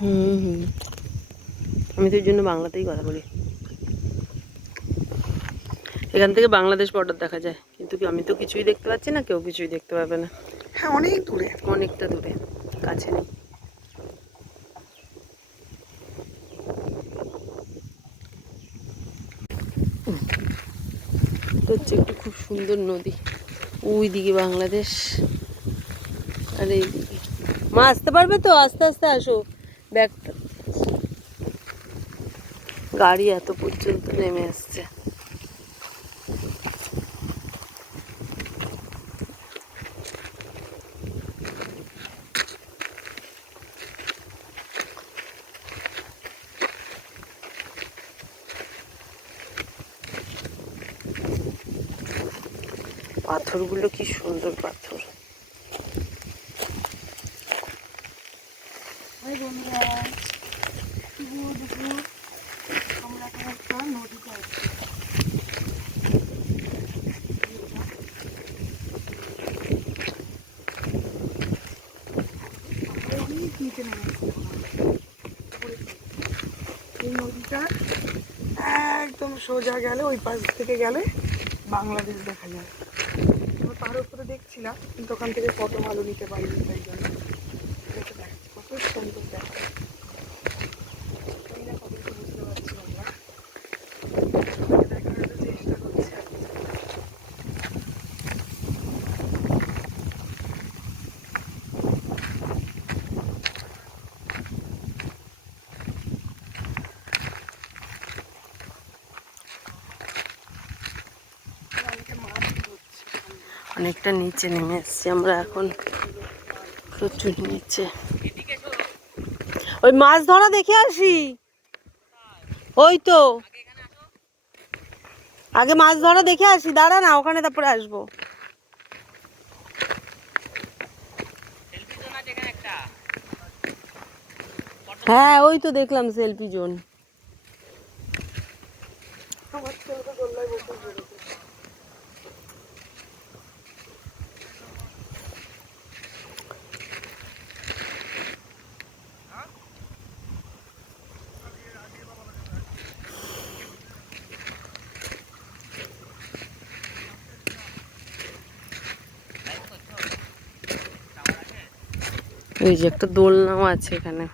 হুম হুম। আমি তো ওই জন্য বাংলাতেই কথা বলি। এখান থেকে বাংলাদেশ বর্ডার দেখা যায়। কিন্তু আমি তো কিছুই দেখতে পাচ্ছি না কেউ কিছুই দেখতে পাবে না। হ্যাঁ অনেক দূরে। অনেকটা দূরে কাছে নেই। হচ্ছে একটু খুব সুন্দর নদী। ওই দিকে বাংলাদেশ। আর এইদিকে। মা আসতে পারবে তো? আস্তে আস্তে আসো। ব্যাগটা গাড়ি এত পর্যন্ত নেমে আসছে। পাথরগুলো কি সুন্দর পাথর। আমরা এখন একটা নিচে এই নদীটা একদম সোজা গেলে, ওই পাশ থেকে গেলে বাংলাদেশ দেখা যায়। আমরা পাহাড়ের উপরে দেখছিলাম, কিন্তু ওখান থেকে ফটো ভালো নিতে পারিনি, তাই জন্য। দেখে অনেকটা নিচে নেমে এসছি আমরা এখন প্রচুর নিচে। ওই মাছ ধরা দেখে আসি। ওই তো। আগে মাছ ধরা দেখে আসি দাঁড়া না ওখানে তারপরে আসব। হ্যাঁ ওই তো দেখলাম সেলফি জোন। ওই যে একটা দোলনাও আছে এখানে।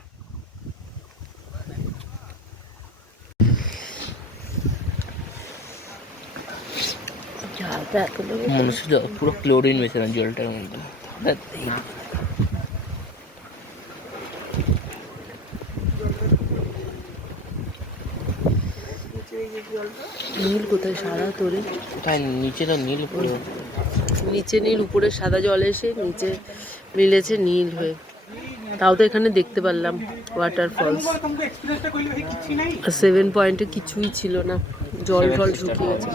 মনে হচ্ছে পুরো ক্লোরিন মেশানো জলটার মধ্যে। এই এই নীল কোথায়? সাদা তোরে? তাই নিচে তো নীল পুরো। নিচে নীল উপরে সাদা জল এসে নিচে মিলেছে নীল হয়ে। তাও তো এখানে দেখতে পারলাম ওয়াটারফলস আর সেভেন পয়েন্টে কিছুই ছিল না জল টল শুকিয়ে গেছে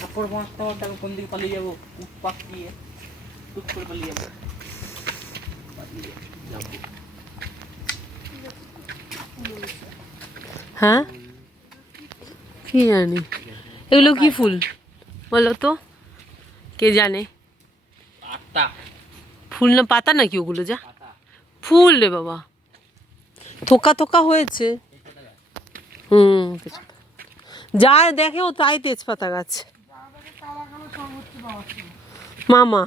থাপ্পড় মারতে আমি কোন দিকে পালিয়ে যাব পাক দিয়ে টুক করে পালিয়ে যাব পালিয়ে যাব হ্যাঁ? কি জানি? এগুলো কি ফুল? বলো তো। কে জানে? ফুল না পাতা নাকি ওগুলো যা? ফুল রে বাবা। থোকা থোকা হয়েছে। হুম। যা দেখে ও তাই তেজপাতা গাছ। মামা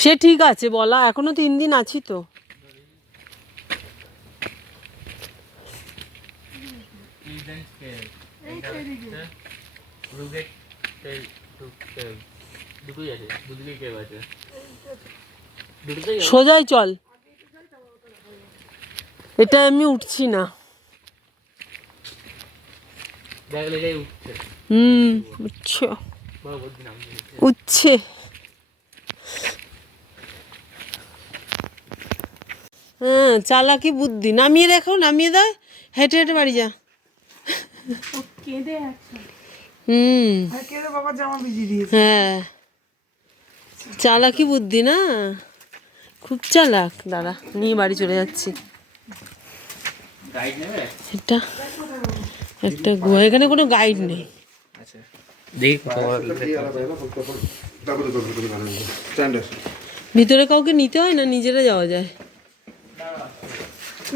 সে ঠিক আছে, বলা। এখনও তিন দিন আছি তো। সোজাই চল। এটা আমি উঠছি না। উঠছে। হুম বড় উঠছে হ্যাঁ চালাকি বুদ্ধি। নামিয়ে দেখো নামিয়ে দাও। হেঁটে হেঁটে বাড়ি যা। হুম। হ্যাঁ। চালাকি বুদ্ধি না? খুব চালাক। দাঁড়া নিয়ে বাড়ি চলে যাচ্ছি। এটা একটা এখানে কোনো গাইড নেই। আচ্ছা দেখি ভিতরে কাউকে নিতে হয় না? নিজেরা যাওয়া যায়?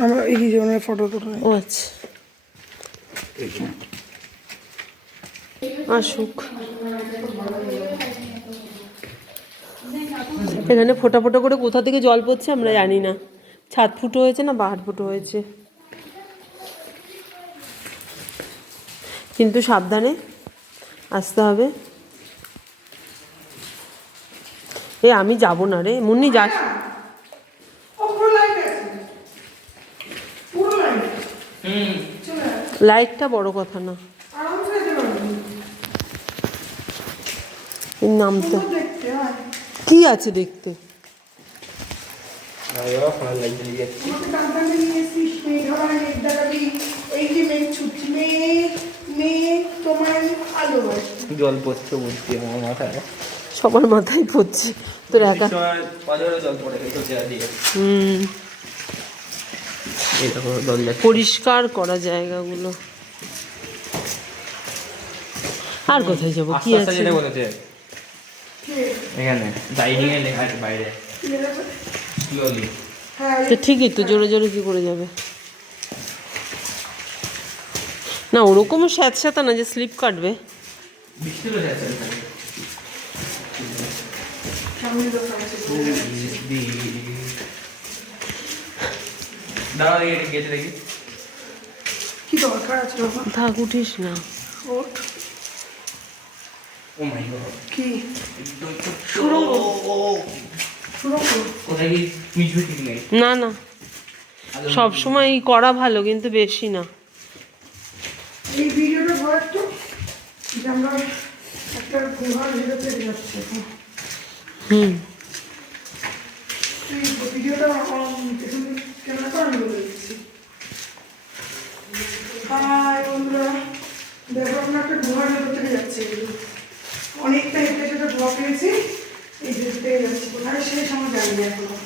আমরা এই জনের ফটো তোলা ও আচ্ছা। আসুক। এখানে ফোটা ফোটা করে কোথা থেকে জল পড়ছে আমরা জানি না। ছাদ ফুটো হয়েছে না বাহার ফুটো হয়েছে? কিন্তু সাবধানে আসতে হবে। এ আমি যাব না রে। মুন্নি যাস। লাইটটা বড় কথা না। নামটা। কি আছে দেখতে? নিয়ে জল পড়ছে বুঝছি আমার মাথায়। সবার মাথায় পড়ছে। তোর একা জল পড়ে হুম। পরিষ্কার করা জায়গাগুলো। আর কোথায় যাব? কি আছে? এখানে ডাইনিং এ লেখা আছে বাইরে। তো ঠিকই তো জোরে জোরে কি করে যাবে? না ওরকমও স্যাঁতস্যাঁতা না যে স্লিপ কাটবে? দাঁড়া দেখি কি দরকার আছে বাবা? থাক উঠিস না। ওঠ। Oh my god. কি? সুরঙ্গ সুরঙ্গ কোথায় কি মিছু ঠিক নেই। না না। সব সময় করা ভালো কিন্তু বেশি না। এই আমরা একটা গুহার ভিডিওতে যাচ্ছি এখন। হুম। ভিডিওটা পেছনে ক্যামেরা আমি বলে দিচ্ছি। হাই বন্ধুরা দেখো আমরা একটা গুহার ভেতর থেকে যাচ্ছি অনেকটা হেঁটে সেটা গুহা পেয়েছি এই ভেতর থেকে যাচ্ছি। কোথায়? শেষ আমার জানি না এখনও।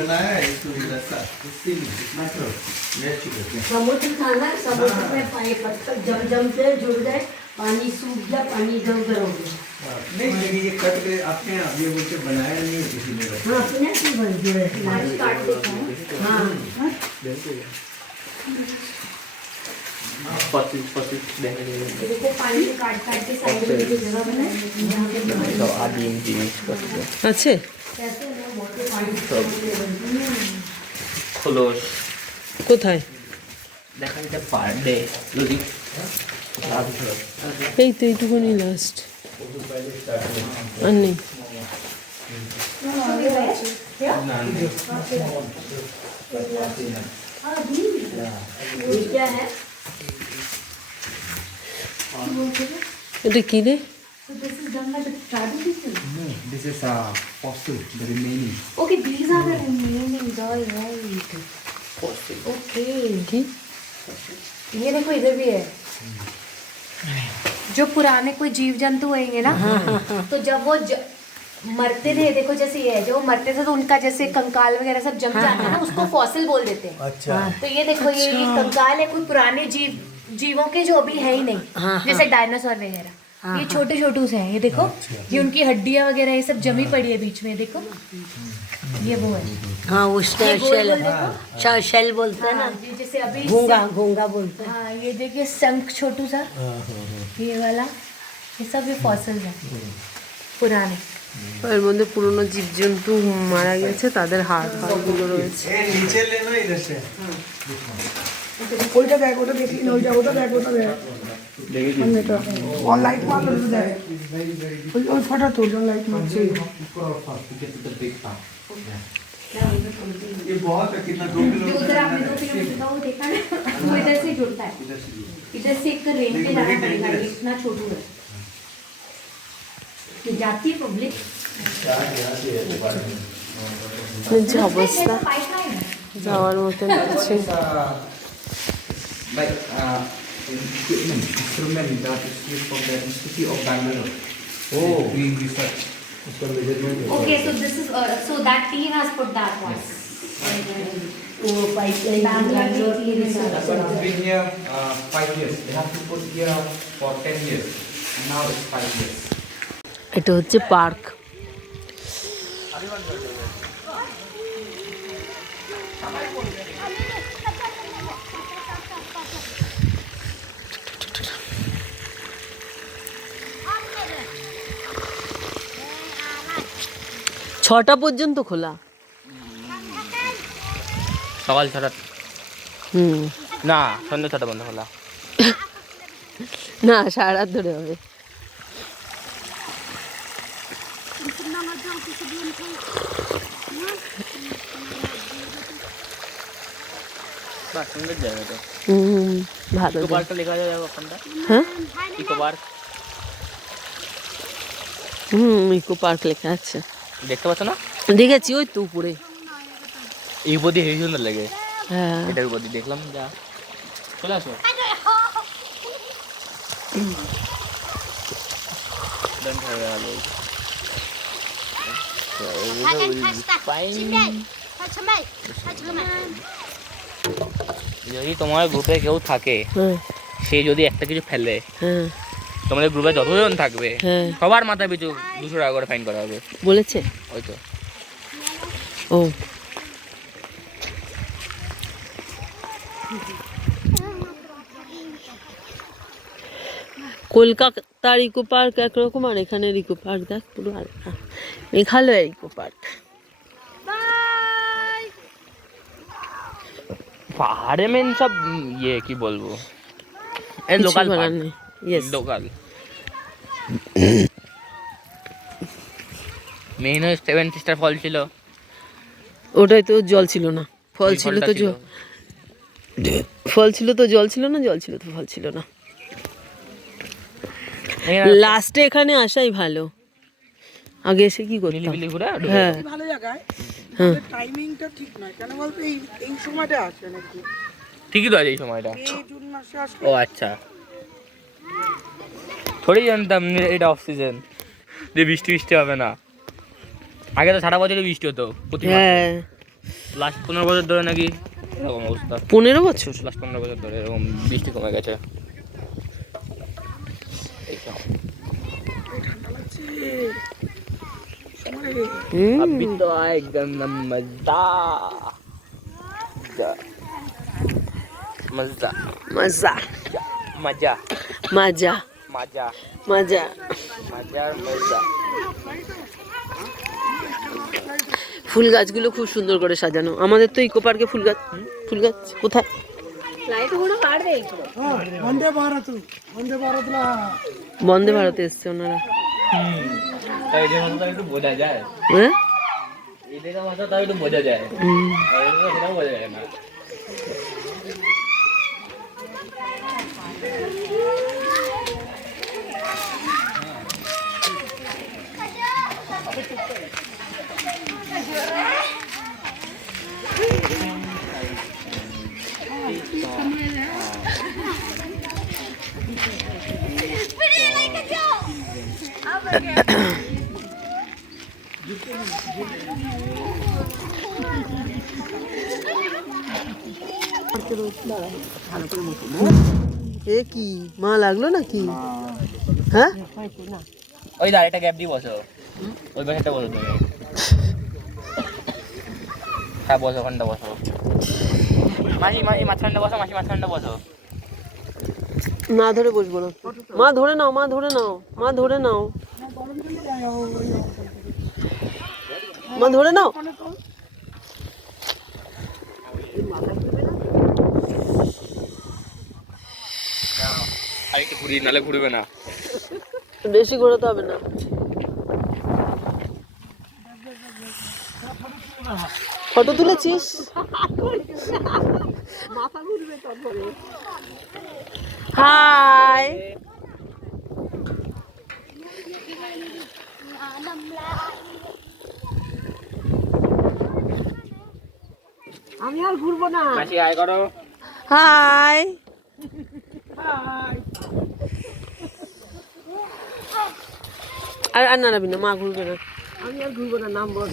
बनाया है इसको रास्ता उसके लिए मात्र समुद्र था ना समुद्र में पानी पत्थर जम जम से जुड़ गए पानी सूख गया पानी इधर उधर हो गया। नहीं लेकिन ये कट के आपने आप ये बोलते बनाया नहीं है किसी ने। हाँ अपने से बन गया लाश काट देता है। हाँ पच्चीस देने के देखो पानी काट काट के साइड में जो जगह बनाई। यहाँ খোলস কোথায় দেখা যেতে পারবে যদি এই তো এইটুকুনি লাস্ট আর নেই এটা কি রে This is done by the tradition. No, this is a uh, fossil the remaining Okay, these are the remainings, all right. Okay. কি ये देखो इधर भी है। जो पुराने कोई जीव जंतु होंगे ना तो जब वो ज, मरते थे देखो जैसे ये है जब वो मरते थे तो उनका जैसे कंकाल वगैरह सब जम जाता है ना उसको फॉसिल बोल देते हैं। अच्छा। तो ये देखो ये ये कंकाल है कोई पुराने जीव जीवों के जो अभी है ही नहीं जैसे डायनासोर वगैरह। ये छोटे छोटू से हैं ये देखो ये उनकी हड्डियां वगैरह ये सब जमी पड़ी है बीच में देखो ये वो है हाँ उसका ये गोल शेल गोल देखो शा- शेल बोलते हैं ना हाँ, ये जैसे अभी घोंगा घोंगा बोलते हैं हाँ ये देखिए शंख छोटू सा ये वाला ये सब ये फॉसिल्स हैं पुराने এর মধ্যে পুরনো জীবজন্তু মারা গেছে তাদের হাড় ফাড়গুলো রয়েছে नीचे लेना इधर से ওইটা দেখ ওটা দেখি না ওইটা ওটা দেখ ওটা দেখ সামনেটা অন লাইট মারলো তো দেখ ওই ওই ফটো তোর লাইট মারছে ये बहुत है कितना दो जो उधर आपने दो किलोमीटर का वो देखा ना वो इधर से जुड़ता है इधर से एक रेंज पे जाना पड़ेगा ये इतना छोटू है ये जाती है पब्लिक যে অবস্থা पाइपलाइन যাওয়ার মতন কিছু Uh, like uh, Oh. Okay, so this is, uh, so that team has put that one. Oh, pipeline. Been here five years. They have to put here for ten years. And now it's five years. It's a park. ছটা পর্যন্ত খোলা। সকাল ছটা। হুম। না সন্ধ্যে ছটা বন্ধ খোলা। না সারা ধরে হবে। সুন্দর জায়গা তো। হুম ভালো লেখা যাবে ওখানটা? হ্যাঁ? হুম ইকো পার্ক লেখা আছে। দেখতে পাচ্ছ না? দেখেছি ওই তো উপরে। এই উপর দিয়ে হেভি সুন্দর লাগে। হ্যাঁ। এটার উপর দিয়ে দেখলাম যা। চলে আসো। Ali. যদি তোমার গ্রুপে কেউ থাকে হ্যাঁ। সে যদি একটা কিছু ফেলে হ্যাঁ। তোমাদের গ্রুপে যতজন থাকবে হ্যাঁ। সবার মাথায় পিছু দুশো টাকা করে ফাইন করা হবে। বলেছে? ওই তো ও। কলকাতার ইকো পার্ক একরকম আর এখানের ইকো পার্ক দেখ পুরো আলাদা মেঘালয়ের ইকো পার্ক। পাহাড়ে মেন সব ইয়ে কি বলব? এই local yes local main seven sister fall ছিল ওটাই তো জল ছিল না। ফল ছিল তো ছিল। জ- ফল ছিল তো জল ছিল না জল ছিল তো ফল ছিল না। এখানে লাস্টে এখানে আসাই ভালো। আগে এসে কি করতাম? হ্যাঁ। ভালো জায়গায়। হ্যাঁ। টাইমিংটা ঠিক নয়। কেন বলতো এই এই সময়টা আসে নাকি? ঠিকই তো আছে এই সময়টা। মে জুন মাসে আসলে ও আচ্ছা। থোড়ি জানতাম যে এটা অফ সিজন যে বৃষ্টি বৃষ্টি হবে না আগে তো সারা বছরই বৃষ্টি হতো প্রতি হ্যাঁ লাস্ট পনেরো বছর ধরে নাকি এরকম অবস্থা পনেরো বছর লাস্ট পনেরো বছর ধরে এরকম বৃষ্টি কমে গেছে এই তো। সময় হুম अभी तो आएगा ना मजा मजा মজা मजा মাজা मजा মাজা মাজা মাজার মজা ফুল গাছগুলো খুব সুন্দর করে সাজানো। আমাদের তো ইকো পার্কে ফুল গাছ ফুল গাছ কোথায়? হ্যাঁ, বন্দে ভারতে এসছে ওনারা। বোঝা যায়। হ্যাঁ? এ কি? মা লাগল নাকি? হ্যাঁ? ওই দাঁড়িটা গ্যাপ দিয়ে বসো। ওই পাশেটা বসো তুমি। হ্যাঁ বসো ওখানটা বসো। মাসি মাসি মাঝখানটা বসো মাসি মাঝখানটা বসো। না ধরে বসবো না। মা ধরে নাও মা ধরে নাও মা ধরে নাও। মা ধরে নাও ঘুরি নালে ঘুরবে না বেশি ঘোরাতে হবে না। ফটো তুলেছিস? হাই। আমি আর ঘুরবো না। মাসি হাই করো। হাই আর আর নাড়াবি না মা ঘুরবে না। আমি আর ঘুরবো না নাম বল।